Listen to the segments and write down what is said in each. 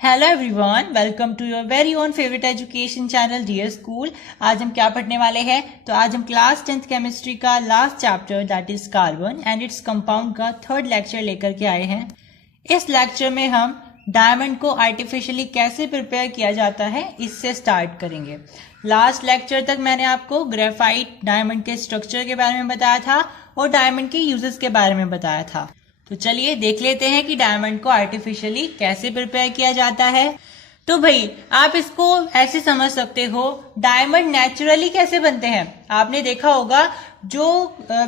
Hello everyone, welcome to your very own favourite education channel dear school. आज हम क्या पढ़ने वाले हैं? तो आज हम क्लास 10th केमिस्ट्री का last chapter that is carbon and its compound का थर्ड लेक्चर लेकर के आए हैं। इस लेक्चर में हम डायमंड को आर्टिफिशियली कैसे प्रिपेयर किया जाता है इससे स्टार्ट करेंगे। लास्ट लेक्चर तक मैंने आपको ग्रेफाइट डायमंड के स्ट्रक्चर के बारे में बताया था और डायमंड के यूजेस के बारे में बताया था। तो चलिए देख लेते हैं कि डायमंड को आर्टिफिशियली कैसे प्रिपेयर किया जाता है। तो भाई आप इसको ऐसे समझ सकते हो, डायमंड नेचुरली कैसे बनते हैं। आपने देखा होगा जो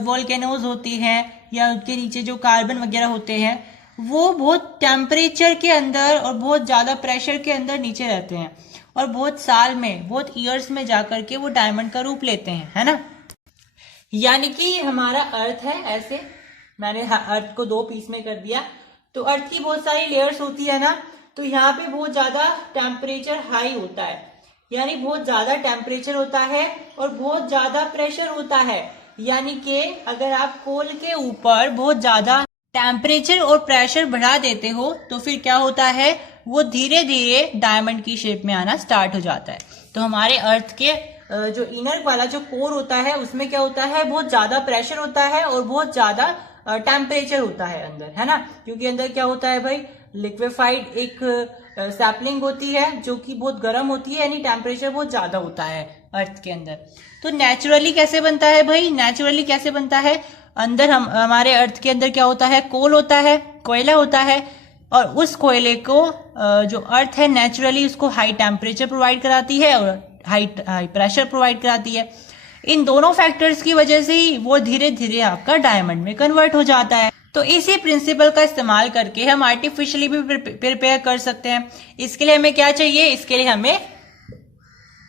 वोल्केनोज होती हैं या उनके नीचे जो कार्बन वगैरह होते हैं वो बहुत टेम्परेचर के अंदर और बहुत ज्यादा प्रेशर के अंदर नीचे रहते हैं और बहुत साल में, बहुत ईयर्स में जाकर के वो डायमंड का रूप लेते हैं, है ना। यानी कि हमारा अर्थ है, ऐसे मैंने अर्थ को दो पीस में कर दिया। तो अर्थ की बहुत सारी लेयर्स होती है ना, तो यहाँ पे बहुत ज्यादा टेम्परेचर हाई होता है, यानी बहुत ज्यादा टेम्परेचर होता है और बहुत ज्यादा प्रेशर होता है। यानी कि अगर आप कोल के ऊपर बहुत ज्यादा टेम्परेचर और प्रेशर बढ़ा देते हो तो फिर क्या होता है, वो धीरे धीरे डायमंड की शेप में आना स्टार्ट हो जाता है। तो हमारे अर्थ के जो इनर वाला जो कोर होता है उसमें क्या होता है, बहुत ज्यादा प्रेशर होता है और बहुत ज्यादा टेम्परेचर होता है अंदर, है ना। क्योंकि अंदर क्या होता है भाई, लिक्विफाइड एक सैपलिंग होती है जो कि बहुत गर्म होती है, यानी टेम्परेचर बहुत ज्यादा होता है अर्थ के अंदर। तो नेचुरली कैसे बनता है भाई, नेचुरली कैसे बनता है, अंदर हमारे अर्थ के अंदर क्या होता है, कोल होता है, कोयला होता है और उस कोयले को जो अर्थ है नेचुरली उसको हाई टेम्परेचर प्रोवाइड कराती है और हाई प्रेशर प्रोवाइड कराती है। इन दोनों फैक्टर्स की वजह से ही वो धीरे धीरे आपका डायमंड में कन्वर्ट हो जाता है। तो इसी प्रिंसिपल का इस्तेमाल करके हम आर्टिफिशियली भी प्रिपेयर कर सकते हैं। इसके लिए हमें क्या चाहिए, इसके लिए हमें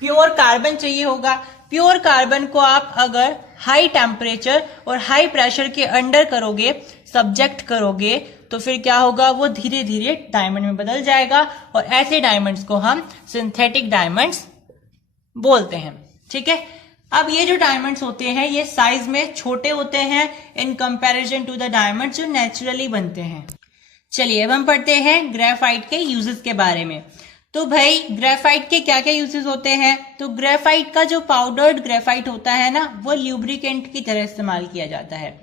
प्योर कार्बन चाहिए होगा। प्योर कार्बन को आप अगर हाई टेम्परेचर और हाई प्रेशर के अंडर करोगे, सब्जेक्ट करोगे, तो फिर क्या होगा, वो धीरे धीरे डायमंड में बदल जाएगा और ऐसे डायमंड्स को हम सिंथेटिक डायमंड्स बोलते हैं। ठीक है। अब ये जो डायमंड्स होते हैं ये साइज में छोटे होते हैं in comparison to the diamonds जो नेचुरली बनते हैं। चलिए अब हम पढ़ते हैं ग्रेफाइट के यूजेस के बारे में। तो भाई ग्रेफाइट के क्या क्या यूजेस होते हैं, तो ग्रेफाइट का जो पाउडर्ड ग्रेफाइट होता है ना, वो ल्यूब्रिकेंट की तरह इस्तेमाल किया जाता है।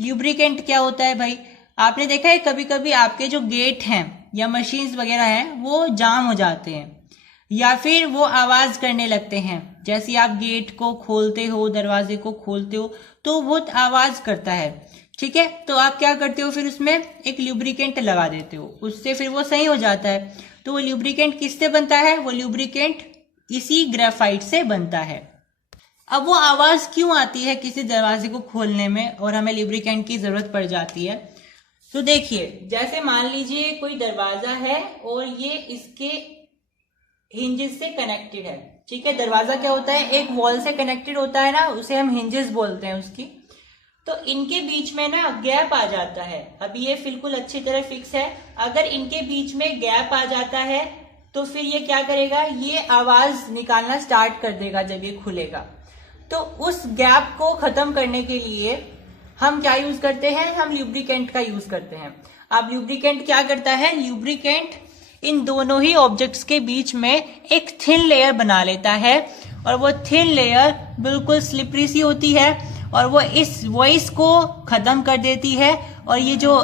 ल्यूब्रिकेंट क्या होता है भाई, आपने देखा है कभी कभी आपके जो गेट हैं या मशीन्स वगैरह हैं वो जाम हो जाते हैं या फिर वो आवाज करने लगते हैं। जैसे आप गेट को खोलते हो, दरवाजे को खोलते हो तो बहुत आवाज करता है। ठीक है, तो आप क्या करते हो, फिर उसमें एक ल्यूब्रिकेंट लगा देते हो, उससे फिर वो सही हो जाता है। तो वो ल्यूब्रिकेंट किससे बनता है, वो ल्यूब्रिकेंट इसी ग्रेफाइट से बनता है। अब वो आवाज क्यों आती है किसी दरवाजे को खोलने में और हमें ल्यूब्रिकेंट की जरूरत पड़ जाती है, तो देखिए जैसे मान लीजिए कोई दरवाजा है और ये इसके हिंजेस से कनेक्टेड है। ठीक है, दरवाजा क्या होता है, एक वॉल से कनेक्टेड होता है ना, उसे हम हिंजेस बोलते हैं उसकी। तो इनके बीच में ना गैप आ जाता है। अभी ये बिल्कुल अच्छी तरह फिक्स है, अगर इनके बीच में गैप आ जाता है तो फिर ये क्या करेगा, ये आवाज निकालना स्टार्ट कर देगा जब ये खुलेगा। तो उस गैप को खत्म करने के लिए हम क्या यूज करते हैं, हम ल्यूब्रिकेंट का यूज करते हैं। अब ल्यूब्रिकेंट क्या करता है, ल्यूब्रिकेंट इन दोनों ही ऑब्जेक्ट्स के बीच में एक थिन लेयर बना लेता है और वो थिन लेयर बिल्कुल स्लिपरी सी होती है और वो इस वॉइस को खत्म कर देती है। और ये जो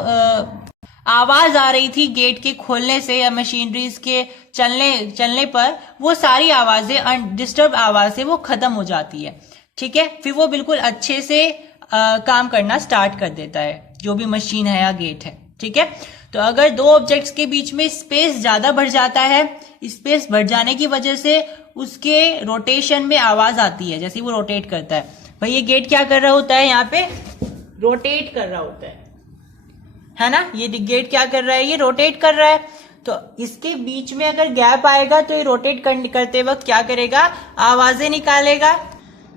आवाज आ रही थी गेट के खोलने से या मशीनरीज के चलने पर, वो सारी आवाजें डिस्टर्ब आवाज से वो खत्म हो जाती है। ठीक है, फिर वो बिल्कुल अच्छे से काम करना स्टार्ट कर देता है जो भी मशीन है या गेट है। ठीक है, तो अगर दो ऑब्जेक्ट्स के बीच में स्पेस ज्यादा बढ़ जाता है, स्पेस बढ़ जाने की वजह से उसके रोटेशन में आवाज आती है, जैसे वो रोटेट करता है। भाई ये गेट क्या कर रहा होता है, यहाँ पे रोटेट कर रहा होता है ना। ये गेट क्या कर रहा है, ये रोटेट कर रहा है। तो इसके बीच में अगर गैप आएगा तो ये रोटेट करते वक्त क्या करेगा, आवाजें निकालेगा।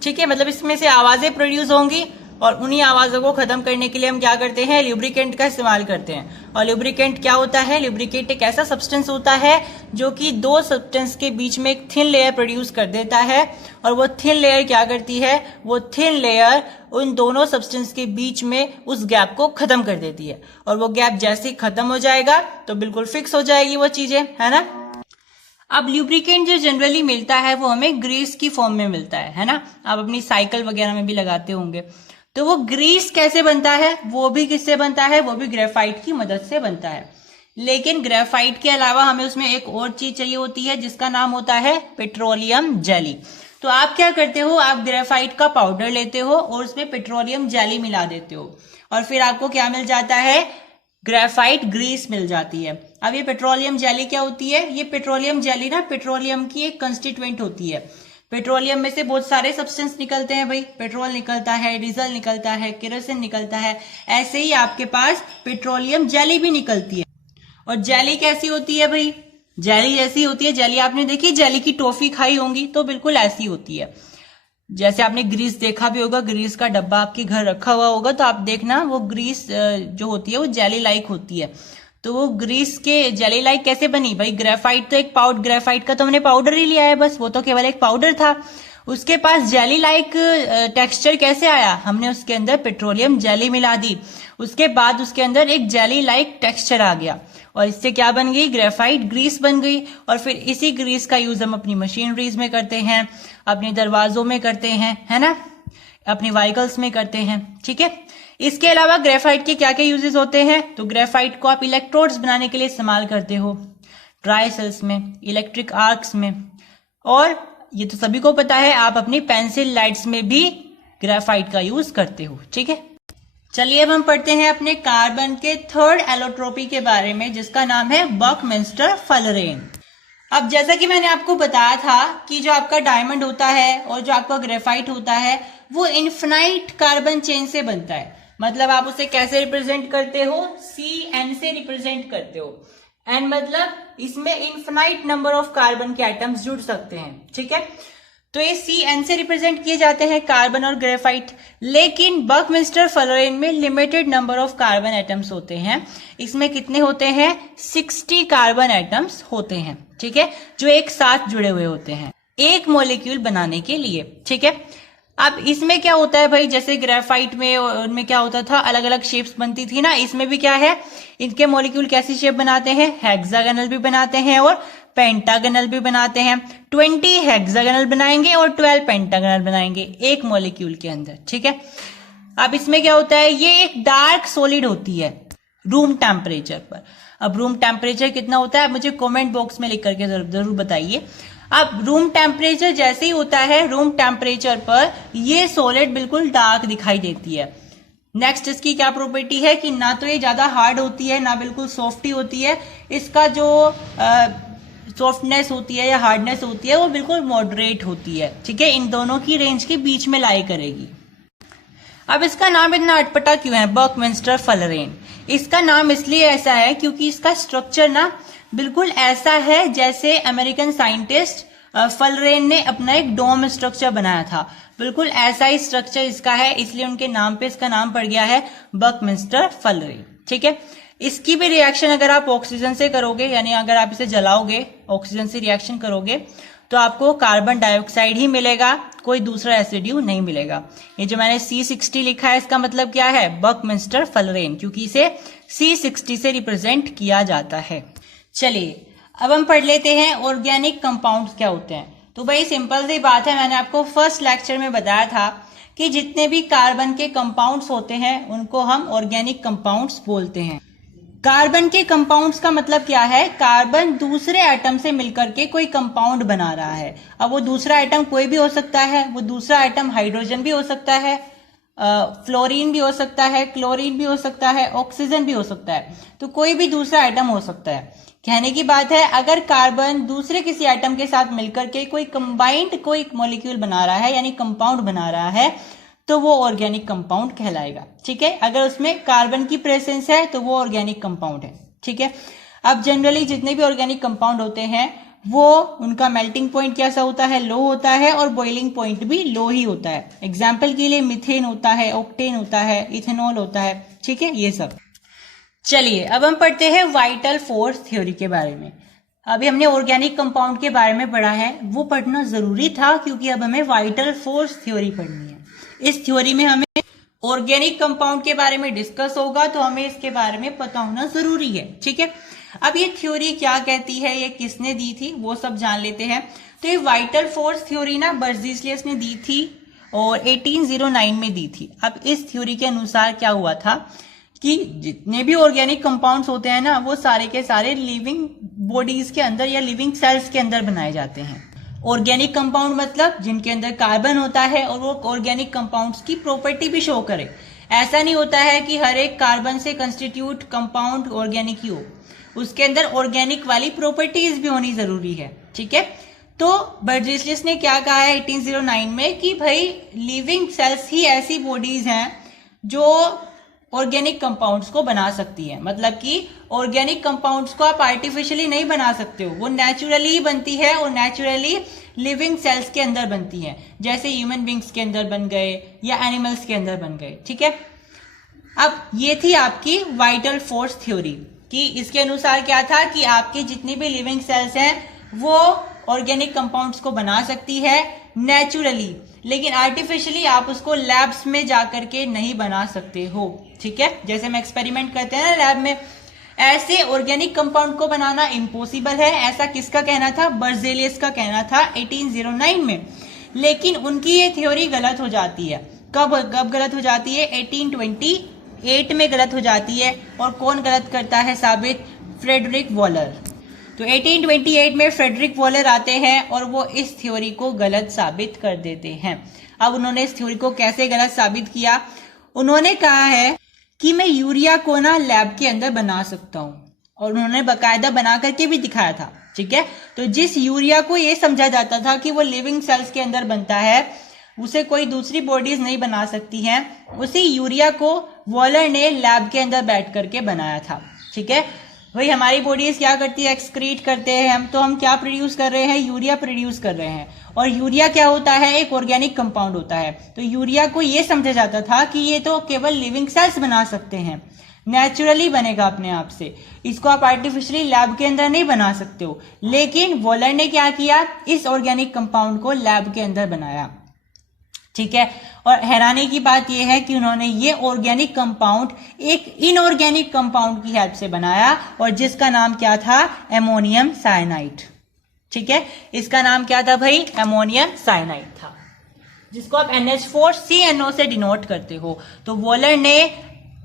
ठीक है, मतलब इसमें से आवाजें प्रोड्यूस होंगी और उन्हीं आवाजों को खत्म करने के लिए हम क्या करते हैं, ल्यूब्रिकेंट का इस्तेमाल करते हैं। और ल्यूब्रिकेंट क्या होता है, ल्यूब्रिकेंट एक ऐसा सब्सटेंस होता है जो कि दो सब्सटेंस के बीच में एक थिन लेयर प्रोड्यूस कर देता है और वो थिन लेयर क्या करती है, वो थिन लेयर उन दोनों सब्सटेंस के बीच में उस गैप को खत्म कर देती है। और वो गैप जैसे ही खत्म हो जाएगा तो बिल्कुल फिक्स हो जाएगी वो चीजें, है ना। अब ल्यूब्रिकेंट जो जनरली मिलता है वो हमें ग्रीस की फॉर्म में मिलता है ना। आप अपनी साइकिल वगैरह में भी लगाते होंगे। तो वो ग्रीस कैसे बनता है, वो भी किससे बनता है, वो भी ग्रेफाइट की मदद से बनता है। लेकिन ग्रेफाइट के अलावा हमें उसमें एक और चीज चाहिए होती है जिसका नाम होता है पेट्रोलियम जेली। तो आप क्या करते हो, आप ग्रेफाइट का पाउडर लेते हो और उसमें पेट्रोलियम जेली मिला देते हो और फिर आपको क्या मिल जाता है, ग्रेफाइट ग्रीस मिल जाती है। अब ये पेट्रोलियम जेली क्या होती है, ये पेट्रोलियम जेली ना पेट्रोलियम की एक कंस्टिट्यूएंट होती है। पेट्रोलियम में से बहुत सारे सब्सटेंस निकलते हैं भाई, पेट्रोल निकलता है, डीजल निकलता है, केरोसिन निकलता है, ऐसे ही आपके पास पेट्रोलियम जेली भी निकलती है। और जेली कैसी होती है भाई, जेली जैसी होती है, जेली आपने देखी, जेली की टॉफी खाई होंगी तो बिल्कुल ऐसी होती है। जैसे आपने ग्रीस देखा भी होगा, ग्रीस का डब्बा आपके घर रखा हुआ होगा तो आप देखना वो ग्रीस जो होती है वो जेली लाइक होती है। तो वो ग्रीस के जेली लाइक कैसे बनी भाई, ग्रेफाइट तो एक पाउडर, ग्रेफाइट का तो हमने पाउडर ही लिया है बस, वो तो केवल एक पाउडर था। उसके पास जेली लाइक टेक्सचर कैसे आया, हमने उसके अंदर पेट्रोलियम जेली मिला दी, उसके बाद उसके अंदर एक जेली लाइक टेक्सचर आ गया और इससे क्या बन गई, ग्रेफाइट ग्रीस बन गई। और फिर इसी ग्रीस का यूज हम अपनी मशीनरीज में करते हैं, अपने दरवाजों में करते हैं, है ना, अपनी व्हीकल्स में करते हैं। ठीक है, इसके अलावा ग्रेफाइट के क्या क्या यूजेस होते हैं, तो ग्रेफाइट को आप इलेक्ट्रोड्स बनाने के लिए इस्तेमाल करते हो, ड्राई सेल्स में, इलेक्ट्रिक आर्क्स में, और ये तो सभी को पता है आप अपनी पेंसिल लाइट्स में भी ग्रेफाइट का यूज करते हो। ठीक है, चलिए अब हम पढ़ते हैं अपने कार्बन के थर्ड एलोट्रोपी के बारे में जिसका नाम है बकमिंस्टर फलरेन। अब जैसा कि मैंने आपको बताया था कि जो आपका डायमंड होता है और जो आपका ग्रेफाइट होता है वो इन्फिनाइट कार्बन चेन से बनता है। मतलब आप उसे कैसे रिप्रेजेंट करते हो, CN से रिप्रेजेंट करते हो। N मतलब इसमें इन्फिनाइट नंबर ऑफ कार्बन के एटम्स जुड़ सकते हैं। ठीक है, तो ये CN से रिप्रेजेंट किए जाते हैं कार्बन और ग्रेफाइट। लेकिन बकमिंस्टर फलरेन में limited number of carbon atoms होते हैं। इसमें कितने होते हैं, 60 कार्बन एटम्स होते हैं। ठीक है, जो एक साथ जुड़े हुए होते हैं एक मॉलिक्यूल बनाने के लिए। ठीक है, अब इसमें क्या होता है भाई, जैसे ग्रेफाइट में उनमें क्या होता था, अलग अलग शेप्स बनती थी ना, इसमें भी क्या है, इनके मॉलिक्यूल कैसी शेप बनाते हैं, हेक्सागोनल भी बनाते हैं और पेंटागोनल भी बनाते हैं। 20 हेक्सागोनल बनाएंगे और 12 पेंटागोनल बनाएंगे एक मॉलिक्यूल के अंदर। ठीक है, अब इसमें क्या होता है, ये एक डार्क सॉलिड होती है रूम टेम्परेचर पर। अब रूम टेम्परेचर कितना होता है मुझे कमेंट बॉक्स में लिख करके जरूर बताइए। अब रूम टेम्परेचर जैसे ही होता है, रूम टेम्परेचर पर ये सॉलिड बिल्कुल डार्क दिखाई देती है। नेक्स्ट इसकी क्या प्रॉपर्टी है कि ना तो ये ज्यादा हार्ड होती है ना बिल्कुल सॉफ्टी होती है, इसका जो सॉफ्टनेस होती है या हार्डनेस होती है वो बिल्कुल मॉडरेट होती है। ठीक है, इन दोनों की रेंज के बीच में लाई करेगी। अब इसका नाम इतना अटपटा क्यों है, बकमिंस्टर फलरेन। इसका नाम इसलिए ऐसा है क्योंकि इसका स्ट्रक्चर ना बिल्कुल ऐसा है जैसे अमेरिकन साइंटिस्ट फलरेन ने अपना एक डोम स्ट्रक्चर बनाया था, बिल्कुल ऐसा ही स्ट्रक्चर इसका है, इसलिए उनके नाम पे इसका नाम पड़ गया है बकमिंस्टर फलरेन। ठीक है, इसकी भी रिएक्शन अगर आप ऑक्सीजन से करोगे, यानी अगर आप इसे जलाओगे, ऑक्सीजन से रिएक्शन करोगे तो आपको कार्बन डाइऑक्साइड ही मिलेगा, कोई दूसरा रेसिड्यू नहीं मिलेगा। ये जो मैंने C60 लिखा है इसका मतलब क्या है, बकमिंस्टर फलरेन, क्योंकि इसे C60 से रिप्रेजेंट किया जाता है। चलिए अब हम पढ़ लेते हैं ऑर्गेनिक कंपाउंड्स क्या होते हैं। तो भाई सिंपल सी बात है, मैंने आपको फर्स्ट लेक्चर में बताया था कि जितने भी कार्बन के कंपाउंड्स होते हैं उनको हम ऑर्गेनिक कंपाउंड्स बोलते हैं। कार्बन के कंपाउंड्स का मतलब क्या है, कार्बन दूसरे एटम से मिलकर के कोई कंपाउंड बना रहा है। अब वो दूसरा एटम कोई भी हो सकता है, वो दूसरा एटम हाइड्रोजन भी हो सकता है, फ्लोरीन भी हो सकता है, क्लोरीन भी हो सकता है, ऑक्सीजन भी हो सकता है, तो कोई भी दूसरा एटम हो सकता है। कहने की बात है अगर कार्बन दूसरे किसी एटम के साथ मिलकर के कोई कंबाइंड कोई मॉलिक्यूल बना रहा है यानी कंपाउंड बना रहा है तो वो ऑर्गेनिक कंपाउंड कहलाएगा। ठीक है, अगर उसमें कार्बन की प्रेजेंस है तो वो ऑर्गेनिक कंपाउंड है। ठीक है, अब जनरली जितने भी ऑर्गेनिक कंपाउंड होते हैं वो उनका मेल्टिंग पॉइंट कैसा होता है, लो होता है, और बॉइलिंग पॉइंट भी लो ही होता है। एग्जाम्पल के लिए मिथेन होता है, ऑक्टेन होता है, इथेनॉल होता है। ठीक है, ये सब। चलिए अब हम पढ़ते हैं वाइटल फोर्स थ्योरी के बारे में। अभी हमने ऑर्गेनिक कंपाउंड के बारे में पढ़ा है, वो पढ़ना जरूरी था क्योंकि अब हमें वाइटल फोर्स थ्योरी पढ़नी है। इस थ्योरी में हमें ऑर्गेनिक कंपाउंड के बारे में डिस्कस होगा तो हमें इसके बारे में पता होना जरूरी है। ठीक है, अब ये थ्योरी क्या कहती है, ये किसने दी थी, वो सब जान लेते हैं। तो ये वाइटल फोर्स थ्योरी ना बर्जीलियस ने दी थी और 1809 में दी थी। अब इस थ्योरी के अनुसार क्या हुआ था कि जितने भी ऑर्गेनिक कंपाउंड्स होते हैं ना, वो सारे के सारे लिविंग बॉडीज के अंदर या लिविंग सेल्स के अंदर बनाए जाते हैं। ऑर्गेनिक कंपाउंड मतलब जिनके अंदर कार्बन होता है और वो ऑर्गेनिक कंपाउंड्स की प्रॉपर्टी भी शो करे। ऐसा नहीं होता है कि हर एक कार्बन से कंस्टिट्यूट कंपाउंड ऑर्गेनिक ही हो, उसके अंदर ऑर्गेनिक वाली प्रॉपर्टीज भी होनी जरूरी है। ठीक है, तो बर्जीलियस ने क्या कहा है 1809 में कि भाई लिविंग सेल्स ही ऐसी बॉडीज हैं जो ऑर्गेनिक कंपाउंड्स को बना सकती है। मतलब कि ऑर्गेनिक कंपाउंड्स को आप आर्टिफिशियली नहीं बना सकते हो, वो नेचुरली बनती है और नेचुरली लिविंग सेल्स के अंदर बनती है, जैसे ह्यूमन बींग्स के अंदर बन गए या एनिमल्स के अंदर बन गए। ठीक है, अब ये थी आपकी वाइटल फोर्स थ्योरी कि इसके अनुसार क्या था कि आपकी जितनी भी लिविंग सेल्स हैं वो ऑर्गेनिक कंपाउंड्स को बना सकती है नेचुरली, लेकिन आर्टिफिशियली आप उसको लैब्स में जाकर के नहीं बना सकते हो। ठीक है, जैसे हम एक्सपेरिमेंट करते हैं ना लैब में, ऐसे ऑर्गेनिक कंपाउंड को बनाना इम्पॉसिबल है। ऐसा किसका कहना था, बर्जीलियस का कहना था 1809 में। लेकिन उनकी ये थ्योरी गलत हो जाती है। कब गलत हो जाती है, 1828 में गलत हो जाती है। और कौन गलत करता है साबित, फ्रेडरिक वॉलर। तो 1828 में फ्रेडरिक वॉलर आते हैं और वो इस थ्योरी को गलत साबित कर देते हैं। अब उन्होंने इस थ्योरी को कैसे गलत साबित किया, उन्होंने कहा है कि मैं यूरिया को ना लैब के अंदर बना सकता हूं, और उन्होंने बकायदा बना करके भी दिखाया था। ठीक है, तो जिस यूरिया को ये समझा जाता था कि वो लिविंग सेल्स के अंदर बनता है, उसे कोई दूसरी बॉडीज नहीं बना सकती हैं, उसी यूरिया को वॉलर ने लैब के अंदर बैठ करके बनाया था। ठीक है, वही हमारी बॉडीज क्या करती है, एक्सक्रीट करते हैं हम, तो हम क्या प्रोड्यूस कर रहे हैं, यूरिया प्रोड्यूस कर रहे हैं। और यूरिया क्या होता है, एक ऑर्गेनिक कंपाउंड होता है। तो यूरिया को ये समझा जाता था कि ये तो केवल लिविंग सेल्स बना सकते हैं, नेचुरली बनेगा अपने आप से, इसको आप आर्टिफिशियली लैब के अंदर नहीं बना सकते हो। लेकिन वॉलर ने क्या किया, इस ऑर्गेनिक कंपाउंड को लैब के अंदर बनाया। ठीक है, और हैरानी की बात यह है कि उन्होंने ये ऑर्गेनिक कंपाउंड एक इनऑर्गेनिक कंपाउंड की हेल्प से बनाया, और जिसका नाम क्या था, एमोनियम साइनाइड। ठीक है, इसका नाम क्या था भाई, एमोनियम साइनाइड था, जिसको आप NH4CNO से डिनोट करते हो। तो वॉलर ने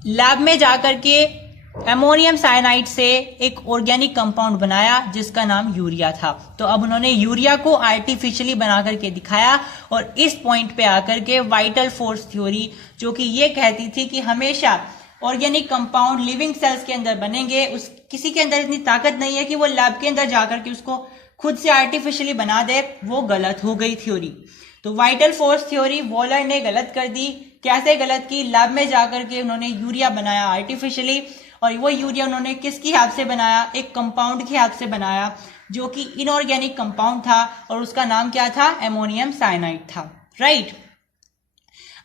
लैब में जाकर के एमोनियम साइनाइड से एक ऑर्गेनिक कंपाउंड बनाया जिसका नाम यूरिया था। तो अब उन्होंने यूरिया को आर्टिफिशियली बना करके दिखाया, और इस पॉइंट पे आकर के वाइटल फोर्स थ्योरी, जो कि ये कहती थी कि हमेशा ऑर्गेनिक कंपाउंड लिविंग सेल्स के अंदर बनेंगे, उस किसी के अंदर इतनी ताकत नहीं है कि वो लैब के अंदर जाकर के उसको खुद से आर्टिफिशियली बना दे, वो गलत हो गई थ्योरी। तो वाइटल फोर्स थ्योरी वॉलर ने गलत कर दी। कैसे गलत की, लैब में जाकर के उन्होंने यूरिया बनाया आर्टिफिशियली, और वो यूरिया उन्होंने किसकी हेल्प से बनाया, एक कंपाउंड की हेल्प से बनाया जो कि इनऑर्गेनिक कंपाउंड था, और उसका नाम क्या था, एमोनियम साइनाइड था। राइट,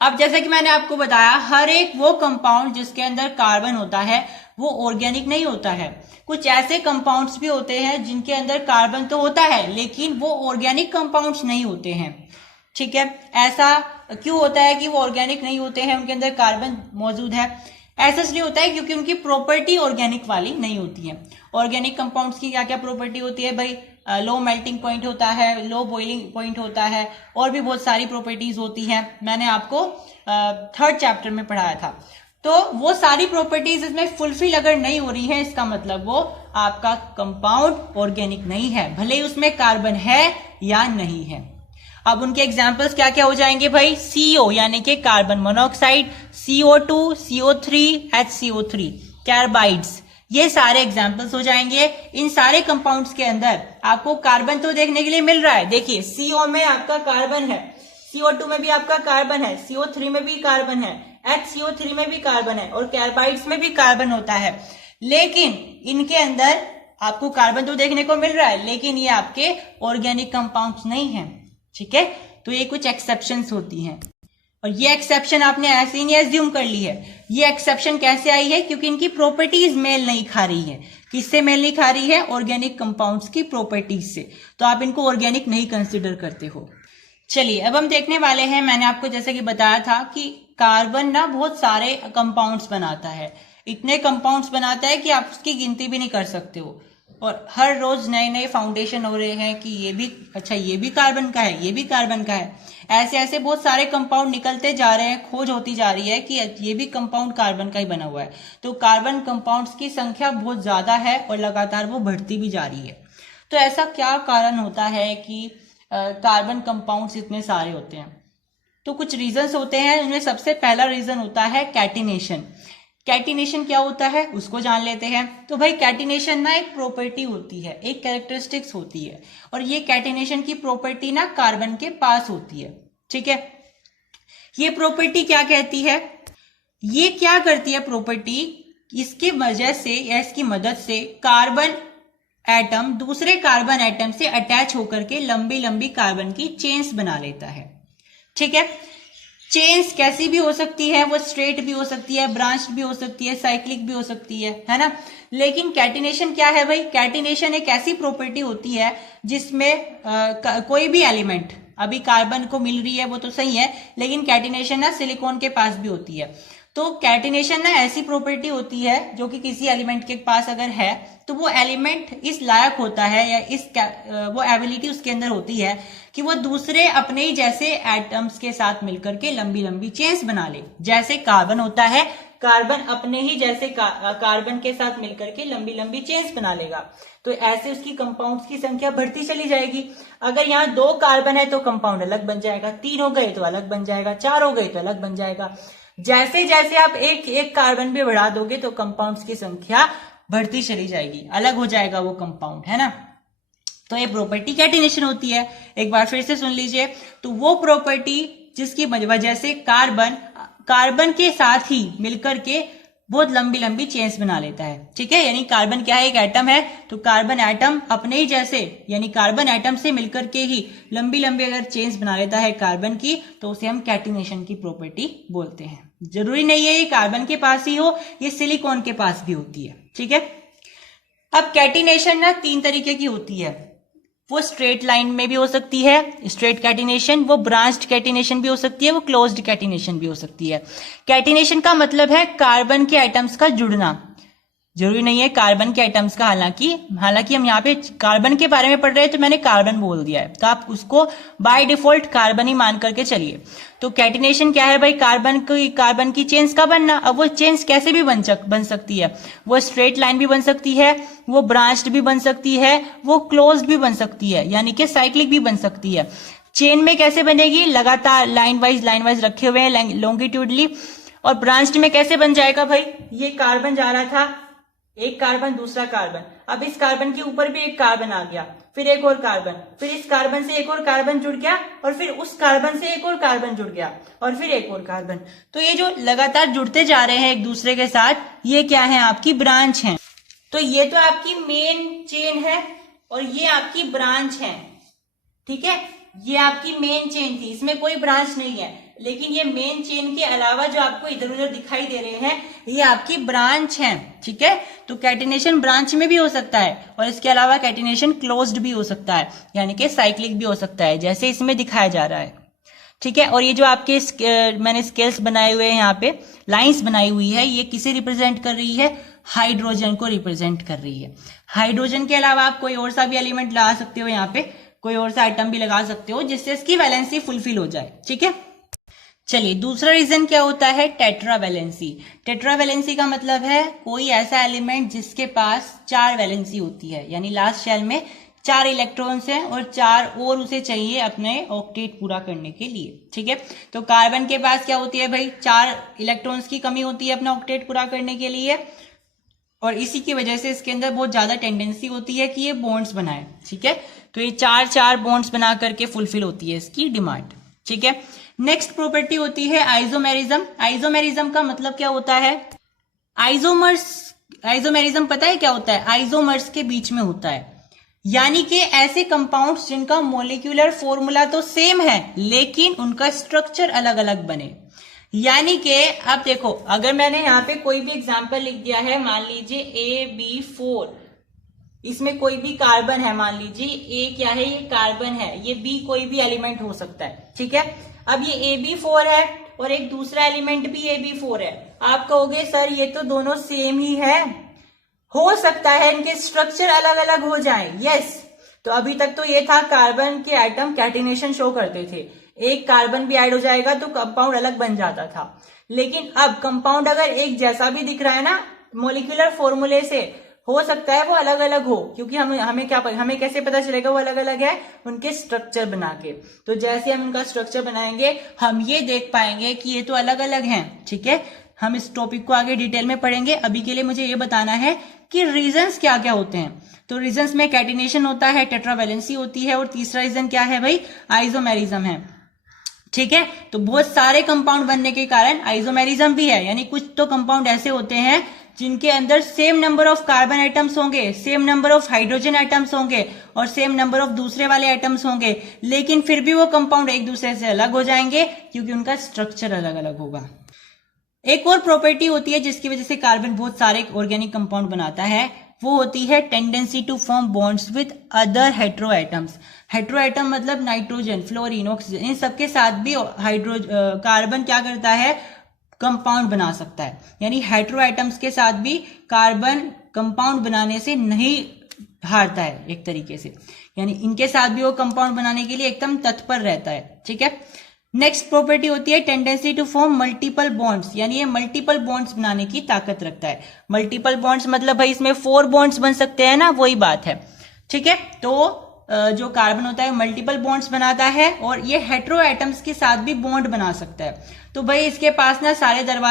अब जैसे कि मैंने आपको बताया, हर एक वो कंपाउंड जिसके अंदर कार्बन होता है वो ऑर्गेनिक नहीं होता है। कुछ ऐसे कंपाउंड्स भी होते हैं जिनके अंदर कार्बन तो होता है लेकिन वो ऑर्गेनिक कंपाउंड्स नहीं होते हैं। ठीक है, ऐसा क्यों होता है कि वो ऑर्गेनिक नहीं होते हैं, उनके अंदर कार्बन मौजूद है? ऐसा इसलिए होता है क्योंकि उनकी प्रॉपर्टी ऑर्गेनिक वाली नहीं होती है। ऑर्गेनिक कंपाउंड्स की क्या क्या प्रॉपर्टी होती है भाई, लो मेल्टिंग पॉइंट होता है, लो बॉइलिंग पॉइंट होता है, और भी बहुत सारी प्रॉपर्टीज होती हैं, मैंने आपको 3rd चैप्टर में पढ़ाया था। तो वो सारी प्रॉपर्टीज इसमें फुलफिल अगर नहीं हो रही है, इसका मतलब वो आपका कंपाउंड ऑर्गेनिक नहीं है, भले ही उसमें कार्बन है या नहीं है। अब उनके एग्जाम्पल्स क्या क्या हो जाएंगे भाई, CO यानी कि carbon monoxide, CO2, CO3, HCO3, carbides, ये सारे एग्जाम्पल्स हो जाएंगे। इन सारे कंपाउंड्स के अंदर आपको कार्बन तो देखने के लिए मिल रहा है। देखिए, CO में आपका कार्बन है, CO2 में भी आपका कार्बन है, CO3 में भी कार्बन है, HCO3 में भी कार्बन है, और कार्बाइड्स में भी कार्बन होता है। लेकिन इनके अंदर आपको कार्बन तो देखने को मिल रहा है, लेकिन ये आपके ऑर्गेनिक कंपाउंड्स नहीं है। ठीक है, तो ये कुछ एक्सेप्शंस होती हैं, और ये एक्सेप्शन आपने ऐसे ही नहीं एज्यूम कर ली है। ये एक्सेप्शन कैसे आई है, क्योंकि इनकी प्रॉपर्टीज मेल नहीं खा रही है। किससे मेल नहीं खा रही है, ऑर्गेनिक कंपाउंड्स की प्रॉपर्टीज से, तो आप इनको ऑर्गेनिक नहीं कंसिडर करते हो। चलिए, अब हम देखने वाले हैं, मैंने आपको जैसे कि बताया था कि कार्बन ना बहुत सारे कंपाउंड्स बनाता है। इतने कंपाउंड्स बनाता है कि आप उसकी गिनती भी नहीं कर सकते हो। और हर रोज नए नए फाउंडेशन हो रहे हैं कि ये भी, अच्छा ये भी कार्बन का है, ये भी कार्बन का है, ऐसे ऐसे बहुत सारे कंपाउंड निकलते जा रहे हैं, खोज होती जा रही है कि ये भी कंपाउंड कार्बन का ही बना हुआ है। तो कार्बन कंपाउंड्स की संख्या बहुत ज्यादा है और लगातार वो बढ़ती भी जा रही है। तो ऐसा क्या कारण होता है कि कार्बन कंपाउंड्स इतने सारे होते हैं? तो कुछ रीजंस होते हैं। उनमें सबसे पहला रीजन होता है कैटिनेशन। कैटिनेशन क्या होता है उसको जान लेते हैं। तो भाई कैटिनेशन ना एक प्रॉपर्टी होती है, एक कैरेक्टरिस्टिक्स होती है, और ये कैटिनेशन की प्रॉपर्टी ना कार्बन के पास होती है। ठीक है, ये प्रॉपर्टी क्या कहती है, ये क्या करती है प्रॉपर्टी, इसकी वजह से या इसकी मदद से कार्बन एटम दूसरे कार्बन एटम से अटैच होकर के लंबी लंबी कार्बन की चेन्स बना लेता है। ठीक है, चेन्स कैसी भी हो सकती है, वो स्ट्रेट भी हो सकती है, ब्रांच्ड भी हो सकती है, साइक्लिक भी हो सकती है ना। लेकिन कैटिनेशन क्या है भाई, कैटिनेशन एक ऐसी प्रॉपर्टी होती है जिसमें कोई भी एलिमेंट, अभी कार्बन को मिल रही है वो तो सही है, लेकिन कैटिनेशन ना सिलिकॉन के पास भी होती है। तो कैटिनेशन ना ऐसी प्रॉपर्टी होती है जो कि किसी एलिमेंट के पास अगर है तो वो एलिमेंट इस लायक होता है या वो एबिलिटी उसके अंदर होती है कि वो दूसरे अपने ही जैसे एटम्स के साथ मिलकर के लंबी लंबी चेन्स बना ले। जैसे कार्बन होता है, कार्बन अपने ही जैसे कार्बन के साथ मिलकर के लंबी लंबी चेन्स बना लेगा। तो ऐसे उसकी कंपाउंड्स की संख्या बढ़ती चली जाएगी। अगर यहाँ 2 कार्बन है तो कंपाउंड अलग बन जाएगा, 3 हो गए तो अलग बन जाएगा, 4 हो गए तो अलग बन जाएगा। जैसे जैसे आप एक एक कार्बन भी बढ़ा दोगे तो कंपाउंड्स की संख्या बढ़ती चली जाएगी, अलग हो जाएगा वो कंपाउंड, है ना। तो ये प्रॉपर्टी कैटिनेशन होती है। एक बार फिर से सुन लीजिए, तो वो प्रॉपर्टी जिसकी वजह से कार्बन के साथ ही मिलकर के बहुत लंबी लंबी चेन्स बना लेता है। ठीक है, यानी कार्बन क्या है, एक एटम है, तो कार्बन एटम अपने ही जैसे यानी कार्बन एटम से मिलकर के ही लंबी लंबी अगर चेन्स बना लेता है कार्बन की, तो उसे हम कैटिनेशन की प्रॉपर्टी बोलते हैं। जरूरी नहीं है ये कार्बन के पास ही हो, ये सिलिकॉन के पास भी होती है। ठीक है, अब कैटिनेशन ना 3 तरीके की होती है। वो स्ट्रेट लाइन में भी हो सकती है, स्ट्रेट कैटिनेशन, वो ब्रांच्ड कैटिनेशन भी हो सकती है, वो क्लोज्ड कैटिनेशन भी हो सकती है। कैटिनेशन का मतलब है कार्बन के एटम्स का जुड़ना, जरूरी नहीं है कार्बन के एटम्स का। हालांकि हम यहाँ पे कार्बन के बारे में पढ़ रहे हैं तो मैंने कार्बन बोल दिया है, तो आप उसको बाय डिफॉल्ट कार्बन ही मान करके चलिए। तो कैटिनेशन क्या है भाई, कार्बन की चेन्स का बनना। अब वो चेन्स कैसे भी बन सकती है, वो स्ट्रेट लाइन भी बन सकती है, वो ब्रांच्ड भी बन सकती है, वो क्लोज्ड भी बन सकती है, यानी कि साइक्लिक भी बन सकती है। चेन में कैसे बनेगी, लगातार लाइन वाइज रखे हुए हैं लॉन्गिट्यूडली। और ब्रांच्ड में कैसे बन जाएगा भाई, ये कार्बन जा रहा था, एक कार्बन दूसरा कार्बन, अब इस कार्बन के ऊपर भी एक कार्बन आ गया, फिर एक और कार्बन, फिर इस कार्बन से एक और कार्बन जुड़ गया, और फिर उस कार्बन से एक और कार्बन जुड़ गया, और फिर एक और कार्बन। तो ये जो लगातार जुड़ते जा रहे हैं एक दूसरे के साथ, ये क्या है, आपकी ब्रांच है। तो ये तो आपकी मेन चेन है और ये आपकी ब्रांच है। ठीक है, ये आपकी मेन चेन थी, इसमें कोई ब्रांच नहीं है, लेकिन ये मेन चेन के अलावा जो आपको इधर उधर दिखाई दे रहे हैं ये आपकी ब्रांच हैं। ठीक है, तो कैटिनेशन ब्रांच में भी हो सकता है और इसके अलावा कैटिनेशन क्लोज्ड भी हो सकता है, यानी कि साइक्लिक भी हो सकता है, जैसे इसमें दिखाया जा रहा है। ठीक है, और ये जो आपके मैंने स्केल्स बनाए हुए हैं, यहाँ पे लाइंस बनाई हुई है, ये किसे रिप्रेजेंट कर रही है, हाइड्रोजन को रिप्रेजेंट कर रही है। हाइड्रोजन के अलावा आप कोई और सा भी एलिमेंट लगा सकते हो, यहाँ पे कोई और सा आइटम भी लगा सकते हो जिससे इसकी वैलेंसी फुलफिल हो जाए। ठीक है, चलिए दूसरा रीजन क्या होता है, टेट्रावैलेंसी। टेट्रावैलेंसी का मतलब है कोई ऐसा एलिमेंट जिसके पास 4 वैलेंसी होती है, यानी लास्ट शेल में 4 इलेक्ट्रॉन्स हैं और 4 और उसे चाहिए अपने ऑक्टेट पूरा करने के लिए। ठीक है, तो कार्बन के पास क्या होती है भाई, 4 इलेक्ट्रॉन्स की कमी होती है अपना ऑक्टेट पूरा करने के लिए, और इसी की वजह से इसके अंदर बहुत ज्यादा टेंडेंसी होती है कि ये बॉन्ड्स बनाए। ठीक है, तो ये 4 बॉन्ड्स बना करके फुलफिल होती है इसकी डिमांड। ठीक है, नेक्स्ट प्रॉपर्टी होती है आइसोमेरिज्म। आइसोमेरिज्म का मतलब क्या होता है, आइसोमेरिज्म पता है क्या होता है, आइसोमर्स के बीच में होता है, यानी कि ऐसे कंपाउंड्स जिनका मॉलिक्यूलर फॉर्मूला तो सेम है लेकिन उनका स्ट्रक्चर अलग अलग बने। यानी कि अब देखो, अगर मैंने यहाँ पे कोई भी एग्जांपल लिख दिया है, मान लीजिए AB4, इसमें कोई भी कार्बन है, मान लीजिए A क्या है, ये कार्बन है, ये B कोई भी एलिमेंट हो सकता है। ठीक है, अब ये AB4 है और एक दूसरा एलिमेंट भी Ab4 है। आप कहोगे सर ये तो दोनों सेम ही है, हो सकता है इनके स्ट्रक्चर अलग अलग हो जाएं। यस, तो अभी तक तो ये था कार्बन के एटम कैटिनेशन शो करते थे, एक कार्बन भी ऐड हो जाएगा तो कंपाउंड अलग बन जाता था। लेकिन अब कंपाउंड अगर एक जैसा भी दिख रहा है ना मॉलिक्यूलर फॉर्मूले से, हो सकता है वो अलग अलग हो, क्योंकि हमें कैसे पता चलेगा वो अलग अलग है? उनके स्ट्रक्चर बना के। तो जैसे हम उनका स्ट्रक्चर बनाएंगे हम ये देख पाएंगे कि ये तो अलग अलग हैं। ठीक है, हम इस टॉपिक को आगे डिटेल में पढ़ेंगे। अभी के लिए मुझे ये बताना है कि रीजंस क्या क्या होते हैं। तो रीजंस में कैटिनेशन होता है, टेट्रावैलेंसी होती है, और तीसरा रीजन क्या है भाई? आइसोमेरिज्म है। ठीक है, तो बहुत सारे कंपाउंड बनने के कारण आइसोमेरिज्म भी है, यानी कुछ तो कंपाउंड ऐसे होते हैं जिनके अंदर same number of carbon atoms होंगे, same number of hydrogen atoms होंगे और सेम नंबर ऑफ दूसरे वाले एटम्स होंगे, लेकिन फिर भी वो कंपाउंड एक दूसरे से अलग हो जाएंगे क्योंकि उनका स्ट्रक्चर अलग अलग होगा। एक और प्रॉपर्टी होती है जिसकी वजह से कार्बन बहुत सारे ऑर्गेनिक कंपाउंड बनाता है, वो होती है tendency to form bonds with other hetero atoms. Hetero atom मतलब नाइट्रोजन, फ्लोरीन, ऑक्सीजन, इन सबके साथ भी कार्बन क्या करता है? कंपाउंड बना सकता है। यानी हेट्रो एटम्स के साथ भी कार्बन कंपाउंड बनाने से नहीं हारता है एक तरीके से, यानी इनके साथ भी वो कंपाउंड बनाने के लिए एकदम तत्पर रहता है। ठीक है, नेक्स्ट प्रॉपर्टी होती है tendency to form multiple bonds, यानी ये मल्टीपल बॉन्ड्स बनाने की ताकत रखता है। मल्टीपल बॉन्ड्स मतलब भाई इसमें 4 बॉन्ड्स बन सकते हैं ना, वही बात है। ठीक है, तो जो कार्बन होता है मल्टीपल बॉन्ड्स बनाता है और ये हेट्रो एटम्स के साथ भी बॉन्ड बना सकता है। तो भाई इसके पास ना सारे दरवाजे